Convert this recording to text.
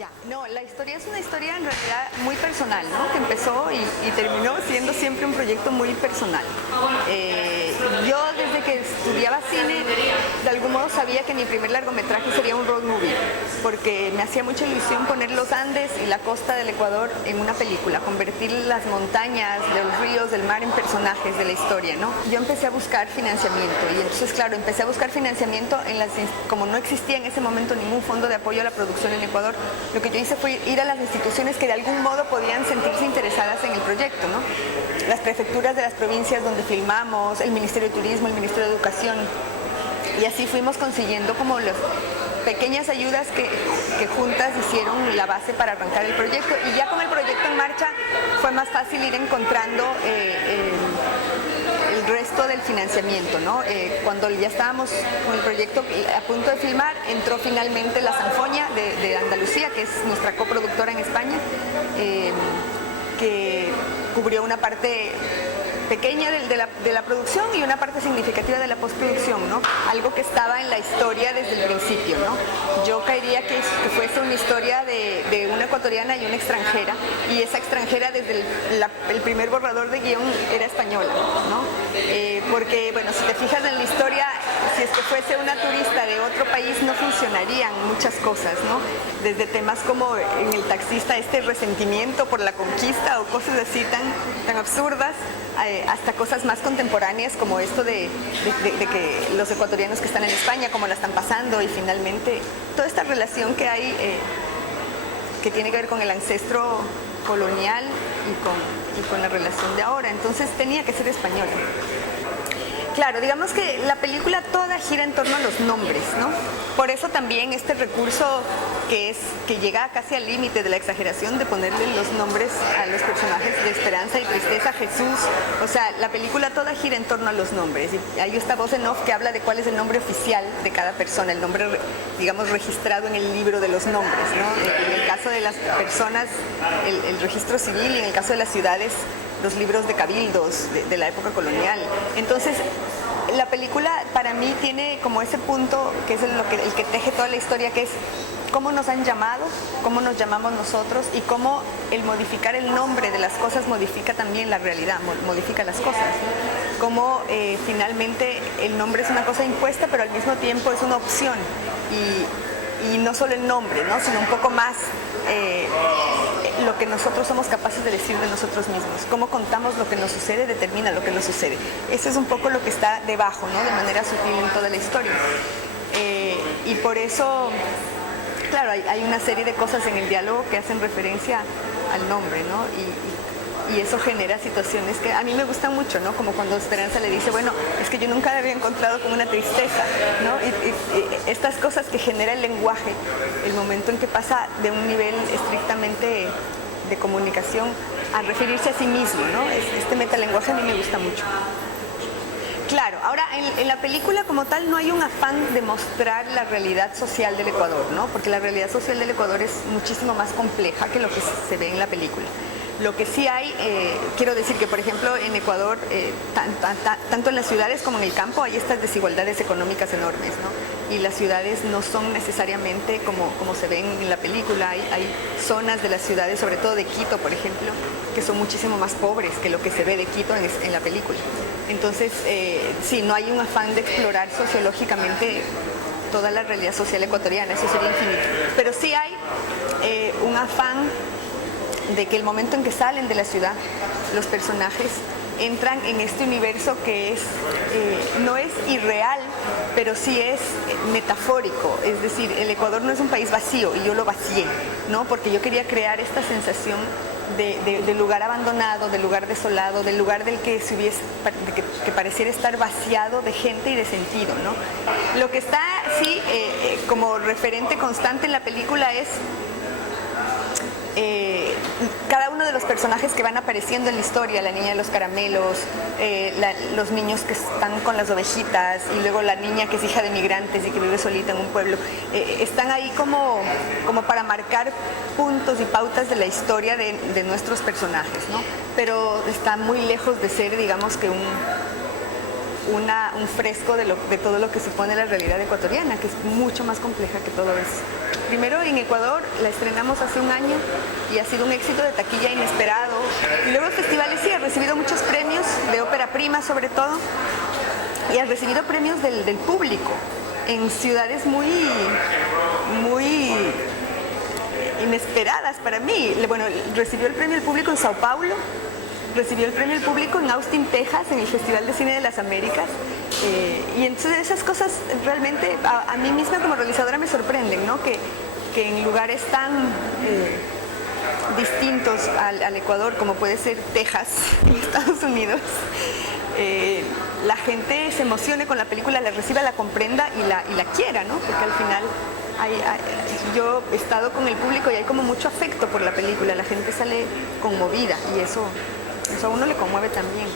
Ya, no, la historia es una historia en realidad muy personal, ¿no? Que empezó y terminó siendo siempre un proyecto muy personal. Yo desde que estudiaba cine, de algún modo sabía que mi primer largometraje sería un road movie, porque me hacía mucha ilusión poner los Andes y la costa del Ecuador en una película, convertir las montañas, los ríos, del mar en personajes de la historia, ¿no? Yo empecé a buscar financiamiento y entonces, claro, empecé a buscar financiamiento como no existía en ese momento ningún fondo de apoyo a la producción en Ecuador. Lo que yo hice fue ir a las instituciones que de algún modo podían sentirse interesadas en el proyecto, ¿no? Las prefecturas de las provincias donde filmamos, el Ministerio de Turismo, el Ministerio de Educación, y así fuimos consiguiendo como las pequeñas ayudas que juntas hicieron la base para arrancar el proyecto, y ya con el proyecto en marcha fue más fácil ir encontrando el resto del financiamiento, ¿no? Cuando ya estábamos con el proyecto a punto de filmar, entró finalmente la Sanfoña de Andalucía, que es nuestra coproductora en España, que cubrió una parte pequeña de la producción y una parte significativa de la postproducción, ¿no? Algo que estaba en la historia desde el principio, ¿no? Yo quería que fuese una historia de una ecuatoriana y una extranjera, y esa extranjera desde el primer borrador de guión era española, ¿no? Porque, bueno, si te fijas en la historia, si es que fuese una turista de otro país no funcionarían muchas cosas, ¿no? Desde temas como en el taxista resentimiento por la conquista o cosas así tan absurdas, hasta cosas más contemporáneas como esto de que los ecuatorianos que están en España, cómo la están pasando, y finalmente toda esta relación que hay que tiene que ver con el ancestro colonial y con la relación de ahora. Entonces tenía que ser española. Claro, digamos que la película toda gira en torno a los nombres, ¿no? Por eso también este recurso que llega casi al límite de la exageración de ponerle los nombres a los personajes de Esperanza y Tristeza, Jesús. O sea, la película toda gira en torno a los nombres. Y hay esta voz en off que habla de cuál es el nombre oficial de cada persona, el nombre, digamos, registrado en el libro de los nombres, ¿no? En el caso de las personas, el registro civil, y en el caso de las ciudades, los libros de cabildos de la época colonial. Entonces, la película para mí tiene como ese punto que es el que teje toda la historia, que es cómo nos han llamado, cómo nos llamamos nosotros, y cómo el modificar el nombre de las cosas modifica también la realidad, modifica las cosas. Cómo finalmente el nombre es una cosa impuesta, pero al mismo tiempo es una opción. Y no solo el nombre, ¿no? Sino un poco más lo que nosotros somos capaces de decir de nosotros mismos. Cómo contamos lo que nos sucede determina lo que nos sucede. Eso es un poco lo que está debajo, ¿no? De manera sutil en toda la historia. Y por eso, claro, hay una serie de cosas en el diálogo que hacen referencia al nombre, ¿no? Y eso genera situaciones que a mí me gustan mucho, ¿no? Como cuando Esperanza le dice, bueno, es que yo nunca me había encontrado con una tristeza, ¿no? Y estas cosas que genera el lenguaje, el momento en que pasa de un nivel estrictamente de comunicación a referirse a sí mismo, ¿no? Este metalenguaje a mí me gusta mucho. Claro, ahora en la película como tal no hay un afán de mostrar la realidad social del Ecuador, ¿no? Porque la realidad social del Ecuador es muchísimo más compleja que lo que se ve en la película. Lo que sí hay, quiero decir que, por ejemplo, en Ecuador, tanto en las ciudades como en el campo, hay estas desigualdades económicas enormes, ¿no? Y las ciudades no son necesariamente como se ven en la película. Hay zonas de las ciudades, sobre todo de Quito, por ejemplo, que son muchísimo más pobres que lo que se ve de Quito en la película. Entonces, sí, no hay un afán de explorar sociológicamente toda la realidad social ecuatoriana, eso sería infinito. Pero sí hay un afán de que el momento en que salen de la ciudad, los personajes entran en este universo que no es irreal, pero sí es metafórico. Es decir, el Ecuador no es un país vacío, y yo lo vacié, ¿no? Porque yo quería crear esta sensación de lugar abandonado, de lugar desolado, del lugar del que que pareciera estar vaciado de gente y de sentido, ¿no? Lo que está, sí, como referente constante en la película es cada uno de los personajes que van apareciendo en la historia, la niña de los caramelos, los niños que están con las ovejitas, y luego la niña que es hija de migrantes y que vive solita en un pueblo, están ahí como para marcar puntos y pautas de la historia de nuestros personajes, ¿no? Pero está muy lejos de ser, digamos, que un fresco de todo lo que supone la realidad ecuatoriana, que es mucho más compleja que todo eso. Primero en Ecuador la estrenamos hace un año y ha sido un éxito de taquilla inesperado. Y luego en festivales sí, ha recibido muchos premios, de ópera prima sobre todo, y ha recibido premios del público en ciudades muy inesperadas para mí. Bueno, recibió el premio del público en Sao Paulo, recibió el premio del público en Austin, Texas, en el Festival de Cine de las Américas. Y entonces esas cosas realmente a mí misma como realizadora me sorprenden, ¿no? Que en lugares tan distintos al Ecuador, como puede ser Texas, en Estados Unidos, la gente se emocione con la película, la reciba, la comprenda y la quiera, ¿no? Porque al final yo he estado con el público y hay como mucho afecto por la película, la gente sale conmovida y eso a uno le conmueve también.